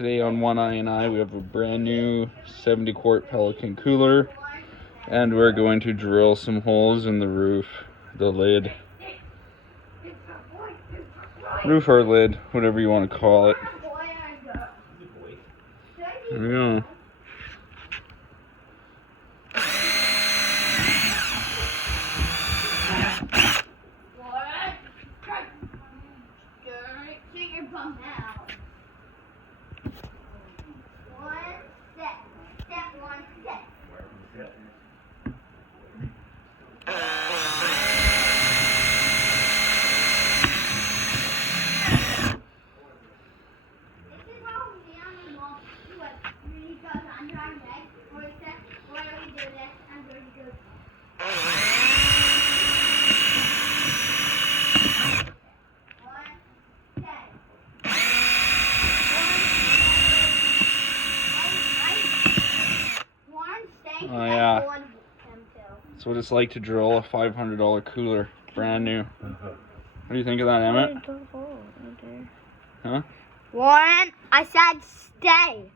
Today on One Eye and I, we have a brand new 70-quart Pelican cooler, and we're going to drill some holes in the roof, the lid. Roof or lid, whatever you want to call it. There we go. Oh yeah, that's what it's like to drill a $500 cooler, brand new. What do you think of that, Emmett? Huh? Warren, I said stay.